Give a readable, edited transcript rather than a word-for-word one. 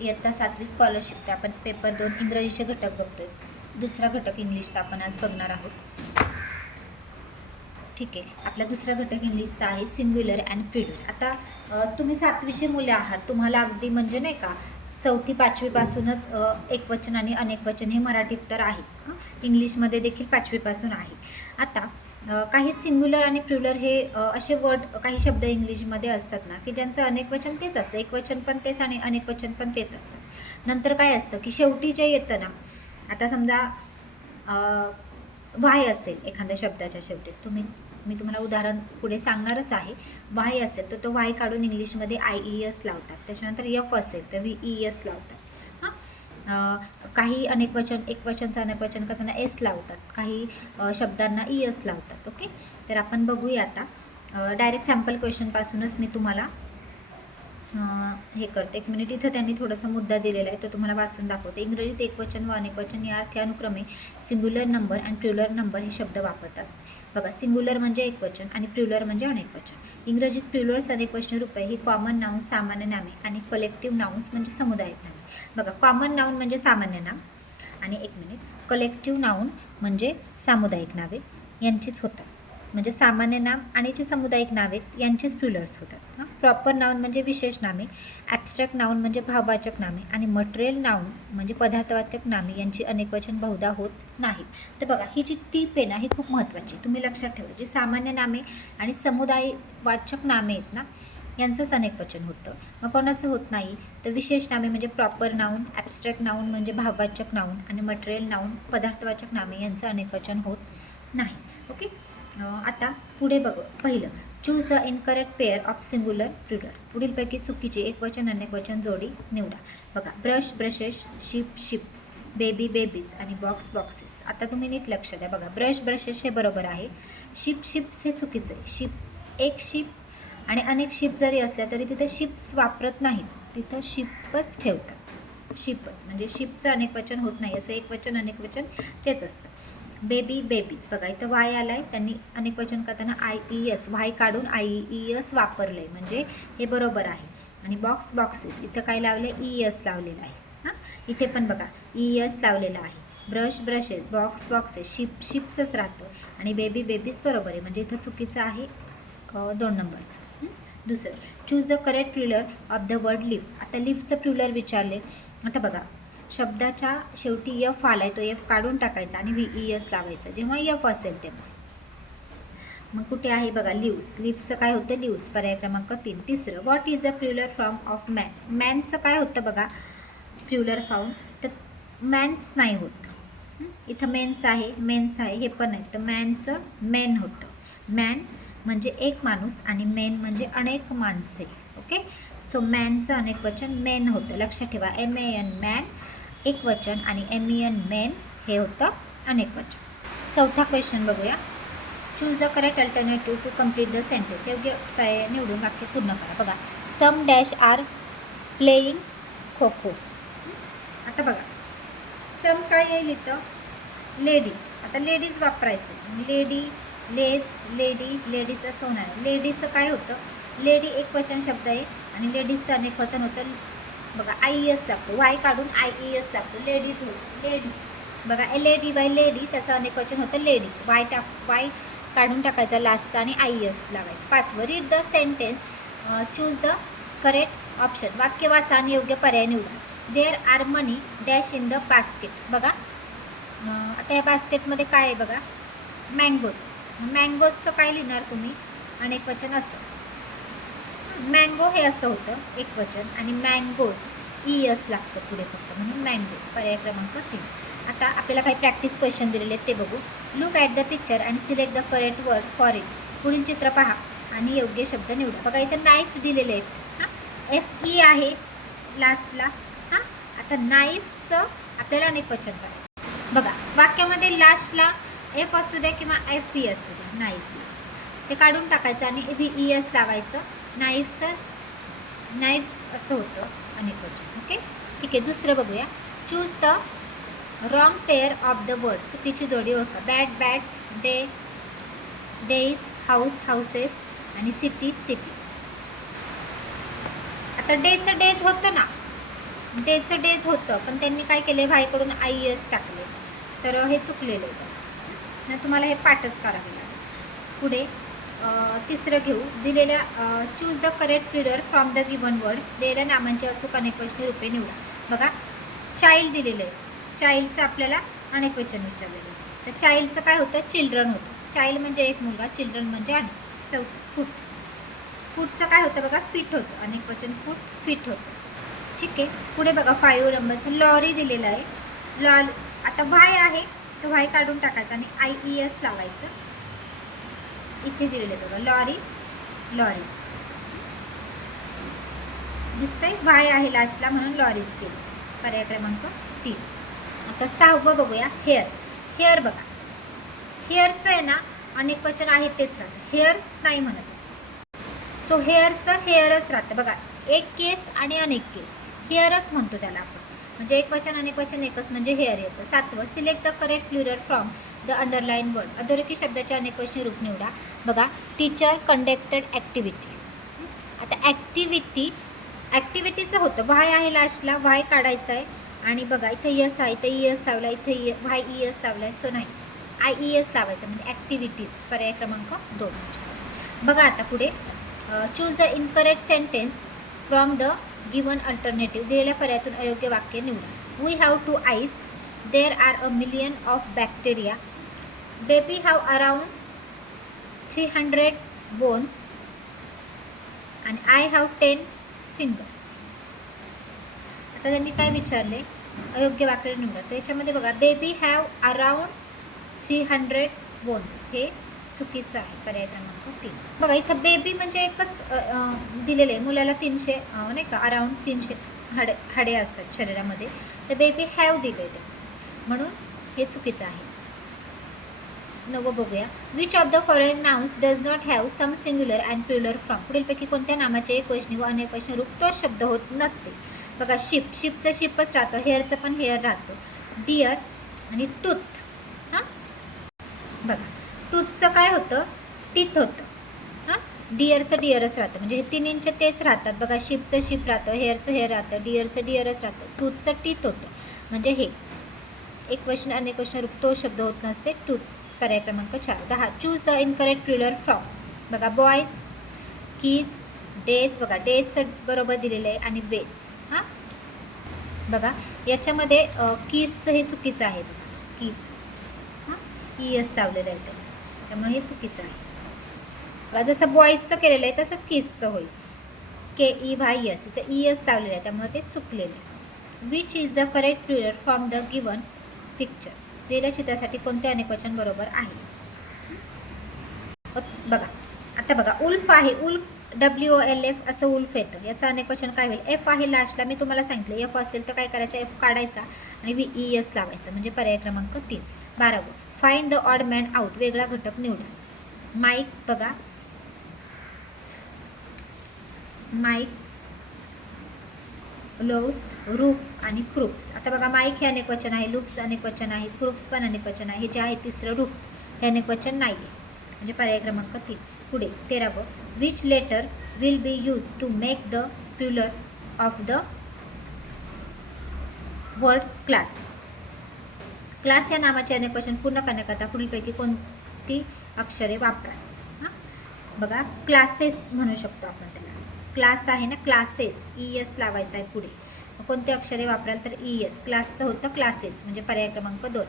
इयत्ता 7वी स्कॉलरशिप आपण पेपर 2 इंग्रजीचे घटक बघतोय. दुसरा घटक इंग्लिशचा आपण आज बघणार आहोत. ठीक आहे, आपला दुसरा घटक इंग्लिशचा आहे सिंग्युलर अँड प्लुरल. आता तुम्ही 7वीचे मुले आहात, तुम्हाला अगदी म्हणजे नाही का 4थी 5वी पासूनच एकवचन आणि अनेकवचन हे मराठीत तर आहेच, इंग्लिशमध्ये देखील 5वी पासून आहे. आता काही सिंग्युलर आणि प्लुरल हे असे वर्ड, काही शब्द इंग्लिशमध्ये असतात ना की ज्यांचं अनेकवचन तेच असतं, एकवचन पण तेच आणि अनेकवचन पण तेच असतं. नंतर काय असतं की शेवटी जे येतं ना, आता समजा वाय असेल एखाद्या शब्दाच्या शेवटी, मी तुम्हाला उदाहरण पुढे सांगणारच आहे. वाय असेल तर तो वाय काढून इंग्लिशमध्ये IES लावतात. त्याच्यानंतर एफ असेल तर VES लावतात. काही अनेकवचन, एकवचनचं अनेकवचन करताना एस लावतात, काही शब्दांना ES लावतात. ओके, तर आपण बघूया आता डायरेक्ट सॅम्पल क्वेश्चनपासूनच मी तुम्हाला हे करते. 1 मिनिट. इथं त्यांनी थोडासा मुद्दा दिलेला आहे तो तुम्हाला वाचून दाखवते. इंग्रजीत एकवचन व अनेकवचन या अर्थी अनुक्रमे singular number and plural number हे शब्द वापरतात. बघा, सिंग्युलर म्हणजे एकवचन आणि प्लुरल म्हणजे अनेकवचन. इंग्रजीत प्लुरल्स अनेकवचन रूपे ही कॉमन नाउन्स सामान्य नामे आणि कलेक्टिव्ह नाउन्स म्हणजे सामुदायिक नामे. बघा, कॉमन नाउन म्हणजे सामान्य नाम आणि 1 मिनिट, कलेक्टिव्ह नाउन म्हणजे सामुदायिक नावे यांचीच होतात. म्हणजे सामान्य नाम आणि जे सामुदायिक नावे यांचेच प्लुरल्स होतात. प्रॉपर नाउन म्हणजे विशेष नामे, ॲब्स्ट्रॅक्ट नाउन म्हणजे भाववाचक नामे आणि मटेरियल नाउन म्हणजे पदार्थवाचक नामे यांची अनेकवचन बहुधा होत नाहीत. तर बघा, ही जी टीप आहे ना ही खूप महत्त्वाची, तुम्ही लक्षात ठेवा. जी सामान्य नामे आणि समुदायवाचक नामे आहेत ना यांचंच अनेकवचन होतं. मग कोणाचं होत नाही तर विशेष नामे म्हणजे प्रॉपर नाउन, ॲब्स्ट्रॅक्ट नाउन म्हणजे भाववाचक नाउन आणि मटेरियल नाउन पदार्थवाचक नामे यांचं अनेकवचन होत नाही. ओके, आता पुढे बघू. पहिलं, choose the incorrect pair of singular plural. पुढीलपैकी चुकीची एकवचन अनेकवचन जोडी निवडा. बघा, brush brushes, ship ships, baby babies आणि बॉक्स बॉक्सेस. आता तुम्ही नीट लक्ष द्या. बघा, ब्रश ब्रशेस हे बरोबर आहे, शिप शिप्स हे चुकीचं आहे. शिप, एक शिप आणि अनेक शिप जरी असल्या तरी तिथे शिप्स वापरत नाहीत, तिथं शिपच ठेवतात. शिपच म्हणजे शिपचं अनेकवचन होत नाही, याचं एकवचन अनेकवचन तेच असतं. Baby babies. बघा, इथं वाय आला आहे, त्यांनी अनेकवचन करताना IES, वाय काढून IES वापरलं आहे म्हणजे हे बरोबर आहे. आणि बॉक्स बॉक्सेस, इथं काय लावलं आहे, ES लावलेलं आहे. इथे पण बघा ES लावलेलं आहे. Brush brushes, box boxes, ship शिप्सच राहतं आणि बेबी बेबीज बरोबर आहे म्हणजे इथं चुकीचं आहे 2 नंबरचं. दुसरं, choose the correct plural of the word leaf. आता लिफचं प्लुरल विचारले. आता बघा, शब्दाच्या शेवटी एफ आलाय तो एफ काढून टाकायचा आणि VES लावायचा जेव्हा एफ असेल तेव्हा. मग कुठे आहे बघा, लिव्स. लिव्सचं काय होतं, लिव्स. पर्याय क्रमांक 3. तिसरं, what is a plural form of man. मॅनचं काय होतं बघा प्लुरल फॉर्म, तर मॅन्स नाही होत. इथं मेन्स आहे, मेन्स आहे, हे पण आहे, तर मॅनचं मेन होतं. मॅन म्हणजे एक माणूस आणि मेन म्हणजे अनेक माणसे. ओके, सो मॅनचं अनेकवचन मेन होतं, लक्षात ठेवा. MAN मॅन एकवचन आणि MEN मेन हे होतं अनेकवचन. चौथा क्वेश्चन बघूया. Choose the correct alternative to complete the sentence. योग्य पर्याय निवडून वाक्य पूर्ण करा. बघा, some dash are playing kho kho. आता बघा, सम काय येईल इथं, लेडीज. आता लेडीज वापरायचं, लेडी, लेज, लेडी, लेडीज असं होणार आहे. लेडीचं काय होतं, लेडी एकवचन शब्द आहे आणि लेडीजचं अनेकवचन होतं. बघा, IES लागतो, वाय काढून IES लागतो, लेडीज होतं, लेडी. बघा, LADY बाय लेडी, त्याचं अनेकवचन होतं लेडीज. वाय काढून टाकायचा लास्टचा आणि IES लावायचं. 5वं, read the sentence, choose the correct option. वाक्य वाचा आणि योग्य पर्याय निवडा. There are many dash in the basket. बघा, आता या बास्केटमध्ये काय आहे बघा, मँगोज. मँगोजचं काय लिहिणार तुम्ही, अनेकवचन असं. मँगो हे असं होतं एकवचन आणि मँगोज ES लागतं पुढे फक्त, म्हणून मँगोज. पर्याय क्रमांक 3. आता आपल्याला काही प्रॅक्टिस क्वेश्चन दिलेले आहेत ते बघू. Look at the picture and select the correct word for it. पुढील चित्र पहा आणि योग्य शब्द निवडा. बघा, इथं नाईफ दिलेले आहेत, FE आहे लास्टला. आता नाईफचं आपल्याला अनेकवचन करायचं. बघा, वाक्यामध्ये लास्टला F असू द्या किंवा FE असू द्या, नाईफ ते काढून टाकायचं आणि VES लावायचं. नाईफचं, नाईफ्स असं होतं अनेकवचन. ओके, ठीक आहे. दुसरं बघूया. Choose the wrong pair of the word. चुकीची जोडी ओळखा. Bat bats, day days, house houses आणि सिटी सिटीज. आता डेचं डेज होतं ना, डेचं डेज होतं, पण त्यांनी काय केले, व्हायकडून आय एस टाकले, तर हे चुकलेलं आहे. तुम्हाला हे पाठच करावे लागेल. पुढे तिसरं घेऊ. दिलेल्या choose the correct reader from the given word. दिलेल्या नामांची अचूक अनेकवचनी रूपे निवडा. बघा, चाइल्ड दिलेलं आहे, चाइल्डचं आपल्याला अनेकवचन विचारलेलं आहे. तर चाइल्डचं काय होतं, चिल्ड्रन होतं. चाइल्ड म्हणजे एक मुलगा, चिल्ड्रन म्हणजे अनेक. चौथं फूट. फूटचं काय होतं बघा, फिट होतं, अनेकवचन फूट, फिट होतं. ठीक आहे. पुढे बघा 5 नंबरचं लॉरी दिलेलं आहे. लॉरी, आता व्हाय आहे तर व्हाय काढून टाकायचं आणि आय ई एस लावायचं. इथे दिलेलं आहे बघा, लॉरी, लॉरीज दिसतंय, व्हाय आहे लास्टला म्हणून लॉरीज केली. पर्याय क्रमांक 3. आता 6वं बघूया, हेअर. हेअर बघा, हेअरचं आहे ना अनेकवचन आहे तेच राहतं, हेअर्स नाही म्हणत. सो हेअरचं हेअरच राहतं बघा, एक केस आणि अनेक केस, हेअरच म्हणतो त्याला आपण. म्हणजे एक वचन अनेक वचन एकच म्हणजे हेअर येतं. 7वं, select the correct plural from the underline word. अधोरेखित शब्दाचे अनेकवचनी रूप निवडा. बघा, टीचर कंडक्टेड ॲक्टिव्हिटी. आता ॲक्टिव्हिटीचं होतं, व्हाय आहे लास्टला, व्हाय काढायचं आहे आणि बघा इथं यस आहे, इथं ई एस लावला, इथं व्हाय ई एस लावला आहे. सो नाही, आय ई एस लावायचं म्हणजे ॲक्टिव्हिटीज. पर्याय क्रमांक 2. बघा आता पुढे, choose the incorrect sentence from the given alternative. दिलेल्या पर्यायातून अयोग्य वाक्य निवडा. We have 2 eyes, there are a million of bacteria, baby have around 300 bones आणि आय हॅव 10 फिंगर्स. आता त्यांनी काय विचारले, अयोग्य वाक्य निवडा. त्याच्यामध्ये बघा, बेबी हॅव अराउंड 300 बोन्स, हे चुकीचं आहे. पर्याय क्रमांक 3. बघा, इथं बेबी म्हणजे एकच दिलेलं आहे, मुलाला 300 नाही का, अराउंड 300 हाडे असतात शरीरामध्ये, तर बेबी हॅव दिले ते, म्हणून हे चुकीचं आहे. 9वं बघूया, which of the following nouns does not have same singular and plural from. पुढीलपैकी कोणत्या नामाचे एकवचनी व अनेकवचनी रूप तोच शब्द होत नसते. बघा, शिप, शिपचं शिपच राहतं, हेअरचं पण हेअर राहतं. डिअर आणि टूथ. हां, बघा, टूथचं काय होतं, टीथ होतं. हां, डिअरचं डिअरच राहतं, म्हणजे हे तिन्हींचे तेच राहतात. बघा, शिपचं शिप राहतं, हेअरचं हेअर राहतं, डिअरचं डिअरच राहतं, टूथचं टीथ होतं, म्हणजे हे एकवचन अनेकवचन रूप तो शब्द होत नसते, टूथ. पर्याय क्रमांक 4. 10, choose the incorrect plural from. बघा, बॉयज, किड्स, डेज. बघा, डेजचं बरोबर दिलेलं आहे आणि वेज. हां, बघा, याच्यामध्ये किसचं हे चुकीचं आहे, किज. हां, ई एस लावलेलं आहे, त्यामुळे हे चुकीचं आहे. बघा, जसं बॉईजचं केलेलं आहे तसंच किसचं होईल, के ई वाय एस, इथं ई एस लावलेलं आहे, त्यामुळे ते चुकलेलं आहे. Which is the correct plural from the given picture. दिलेल्या चित्रासाठी कोणते अनेकवचन बरोबर आहे. बघा, आता बघा, उल्फ आहे, उल्फ, WOLF असं उल्फ येतं, याचं अनेकवचन काय होईल, एफ आहे लास्टला. मी तुम्हाला सांगितलं, एफ असेल तर काय करायचं, एफ काढायचा आणि VES लावायचं, म्हणजे पर्याय क्रमांक 3. 12वं, find the odd man out. वेगळा घटक निवडा. माईक, बघा, माईक, लोव्स, रूफ आणि क्रूप्स. आता बघा, माईक हे अनेकवचन आहे, लूप्स अनेकवचन आहे, क्रूप्स पण अनेकवचन आहे. हे जे आहे तिसरं रूफ हे अनेकवचन नाही आहे, म्हणजे पर्याय क्रमांक 3. पुढे 13वं, which letter will be use to make the plural of the word class. Class या नामाचे अनेकवचन पूर्ण करण्याकरता पुढीलपैकी कोणती अक्षरे वापरा. हां, बघा, क्लासेस म्हणू शकतो आपण त्याला, क्लास आहे ना, क्लासेस, ES लावायचा आहे पुढे. कोणते अक्षरे वापराल तर ES, क्लासचं होतं क्लासेस, म्हणजे पर्याय क्रमांक 2.